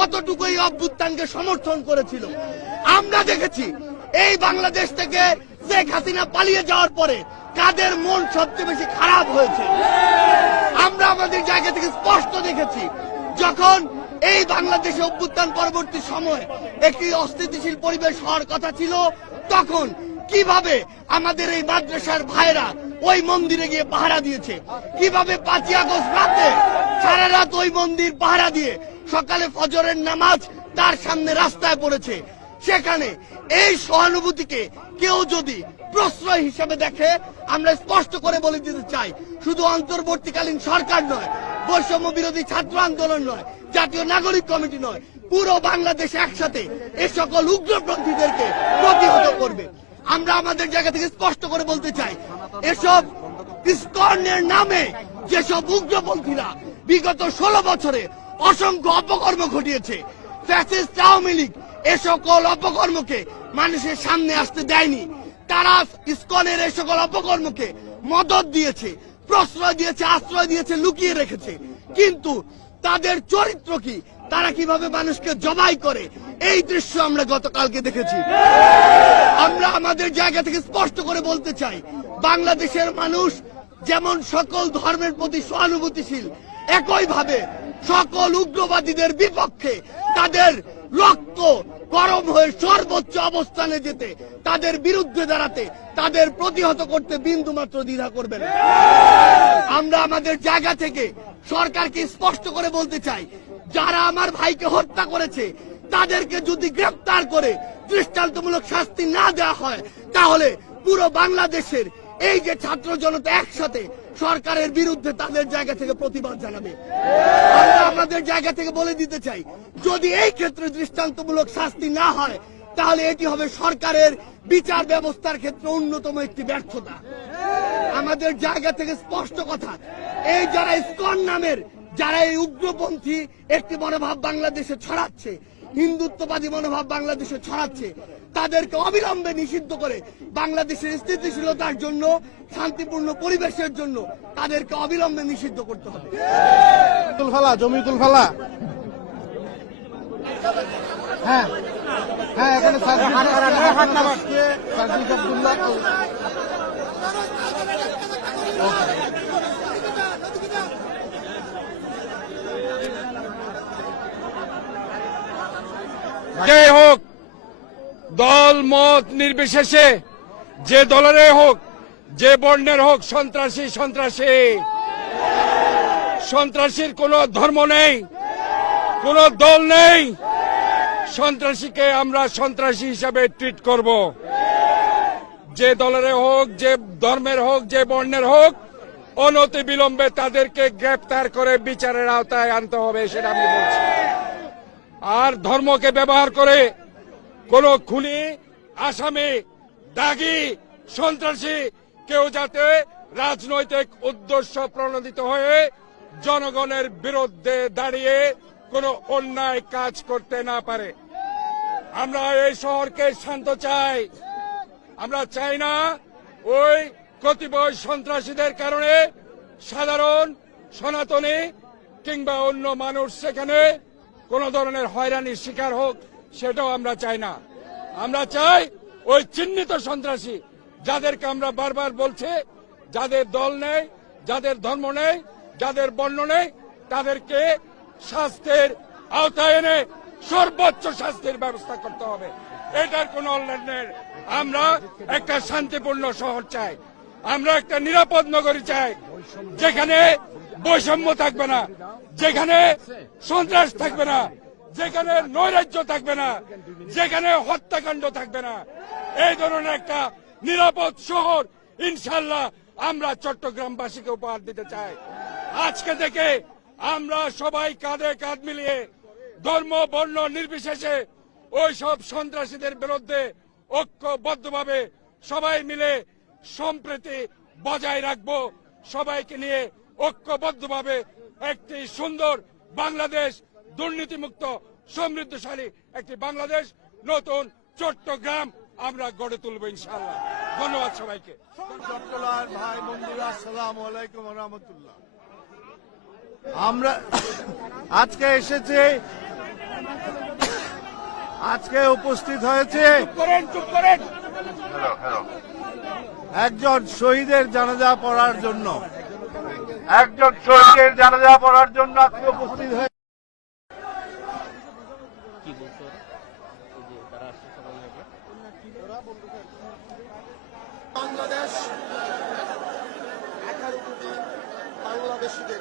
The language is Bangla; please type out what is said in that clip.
কতটুকু এই অভ্যুত্থানকে সমর্থন করেছিল। আমরা দেখেছি এই বাংলাদেশ থেকে শেখ হাসিনা পালিয়ে যাওয়ার পরে কাদের মন সবচেয়ে বেশি খারাপ হয়েছে। আমরা আমাদের জায়গা থেকে স্পষ্ট দেখেছি যখন এই বাংলাদেশে অভ্যুত্থান পরবর্তী সময় একটি অস্থিতিশীল পরিবেশ হওয়ার কথা ছিল, তখন কিভাবে আমাদের এই মাদ্রাসার ভাইরা ওই মন্দিরে গিয়ে পাহারা দিয়েছে, কিভাবে 5ই আগস্ট রাতে সারা রাত ওই মন্দির পাহারা দিয়ে সকালে ফজরের নামাজ তার সামনে রাস্তায় পড়েছে। সেখানে এই সহানুভূতিকে কেউ যদি প্রশ্রয় হিসেবে দেখে, আমরা স্পষ্ট করে বলে দিতে চাই, শুধু অন্তর্বর্তীকালীন সরকার নয়, বৈষম্য বিরোধী ছাত্র আন্দোলন নয়, জাতীয় নাগরিক কমিটি নয়, পুরো বাংলাদেশ একসাথে এ সকল উগ্রপন্থীদেরকে প্রতিহত করবে। আমরা আমাদের জায়গা থেকে স্পষ্ট করে বলতে চাই, এসব ইসকনের নামে যেসব উগ্রপন্থীরা বিগত 16 বছরে অসংখ্য অপকর্ম ঘটিয়েছে, ফ্যাসিস্ট আওয়ামী লীগ এ সকল অপকর্মকে মানুষের সামনে আসতে দেয়নি। তারা ইসকনের এই সকল অপকর্মকে মদত দিয়েছে, প্রশ্রয় দিয়েছে, আশ্রয় দিয়েছে, লুকিয়ে রেখেছে। কিন্তু তাদের চরিত্র কি, তারা কিভাবে মানুষকে জবাই করে, এই দৃশ্য আমরা গতকালকে দেখেছি। আমরা আমাদের জায়গা থেকে স্পষ্ট করে বলতে চাই, বাংলাদেশের মানুষ যেমন সকল ধর্মের প্রতি সহানুভূতিশীল, একইভাবে সকল উগ্রবাদীদের বিপক্ষে তাদের রক্ত গরম হয়ে সর্বোচ্চ অবস্থানে যেতে, তাদের বিরুদ্ধে দাঁড়াতে, তাদের প্রতিহত করতে বিন্দুমাত্র দ্বিধা করবে না। আমরা আমাদের জায়গা থেকে সরকারকে স্পষ্ট করে বলতে চাই, যারা আমার ভাইকে হত্যা করেছে তাদেরকে যদি গ্রেফতার করে দৃষ্টান্তমূলক শাস্তি না দেওয়া হয়, তাহলে পুরো বাংলাদেশের এই যে ছাত্র জনতা একসাথে সরকারের বিরুদ্ধে তাদের জায়গা থেকে প্রতিবাদ জানাবে। আমরা আমাদের জায়গা থেকে বলে দিতে চাই, যদি এই ক্ষেত্রে দৃষ্টান্তমূলক শাস্তি না হয়, তাহলে এটি হবে সরকারের বিচার ব্যবস্থার ক্ষেত্রে অন্যতম একটি ব্যর্থতা। আমাদের জায়গা থেকে স্পষ্ট কথা, এই যারা ইসকন নামের যারা এই উগ্রপন্থী একটি মনোভাব বাংলাদেশে ছড়াচ্ছে, হিন্দুত্ববাদী মনোভাব বাংলাদেশে ছড়াচ্ছে, তাদেরকে অবিলম্বে নিষিদ্ধ করে বাংলাদেশের স্থিতিশীলতার জন্য, শান্তিপূর্ণ পরিবেশের জন্য তাদেরকে অবিলম্বে নিষিদ্ধ করতে হবে। জমিতুল ফালা, হ্যাঁ হ্যাঁ, এখানে যে হোক, দল মত নির্বিশেষে, যে দলের হোক, যে বর্ণের হোক, সন্ত্রাসী সন্ত্রাসী। সন্ত্রাসীর কোনো ধর্ম নেই, কোনো দল নেই। সন্ত্রাসীকে আমরা সন্ত্রাসী হিসাবে ট্রিট করব। যে দলের হোক, যে ধর্মের হোক, যে বর্ণের হোক, অনতি বিলম্বে তাদেরকে গ্রেপ্তার করে বিচারের আওতায় আনতে হবে, সেটা আমি বলছি। আর ধর্মকে ব্যবহার করে কোন খুনি, আসামি, দাগী, সন্ত্রাসী কেউ যাতে রাজনৈতিক উদ্দেশ্য প্রণোদিত হয়ে জনগণের বিরুদ্ধে দাঁড়িয়ে কোন অন্যায় কাজ করতে না পারে। আমরা এই শহরকে শান্ত চাই। আমরা চাই না ওই কতিপয় সন্ত্রাসীদের কারণে সাধারণ সনাতনী কিংবা অন্য মানুষ সেখানে কোন ধরনের হয়রানির শিকার হোক, সেটাও আমরা চাই না। আমরা চাই ওই চিহ্নিত সন্ত্রাসী, যাদেরকে আমরা বারবার বলছি, যাদের দল নেই, যাদের ধর্ম নেই, যাদের বর্ণ নেই, তাদেরকে শাস্তির আওতায় এনে সর্বোচ্চ শাস্তির ব্যবস্থা করতে হবে। এটার কোন অনলাইনের। আমরা একটা শান্তিপূর্ণ শহর চাই, আমরা একটা নিরাপদ নগরী চাই, যেখানে বৈষম্য থাকবে না, যেখানে সন্ত্রাস থাকবে না, যেখানে নৈরাজ্য থাকবে না, যেখানে হত্যাকাণ্ড থাকবে না। এই ধরনের একটা নিরাপদ শহর ইনশাল্লাহ আমরা চট্টগ্রামবাসীকে উপহার দিতে চাই। আজকে থেকে আমরা সবাই কাঁধে কাঁধ মিলিয়ে ধর্ম বর্ণ নির্বিশেষে ওই সব সন্ত্রাসীদের বিরুদ্ধে ঐক্যবদ্ধভাবে সবাই মিলে সম্প্রীতি বজায় রাখবো। সবাইকে নিয়ে ঐক্যবদ্ধভাবে একটি সুন্দর বাংলাদেশ, দুর্নীতিমুক্ত সমৃদ্ধশালী একটি বাংলাদেশ, নতুন চট্টগ্রাম আমরা গড়ে তুলব ইনশাআল্লাহ। ধন্যবাদ সবাইকে। চট্টলার ভাই বন্ধুরা, আসসালামু আলাইকুম ওয়া রাহমাতুল্লাহ। আমরা আজকে এসেছি আজকে উপস্থিত হয়েছে চুপ করেন একজন শহীদের জানাজা পড়ার জন্য আজকে উপস্থিত হয়েছে কি বলছো ওরা? এই যে তারা আসছে সকাল থেকে। বাংলাদেশ 18 কোটি বাংলাদেশিদের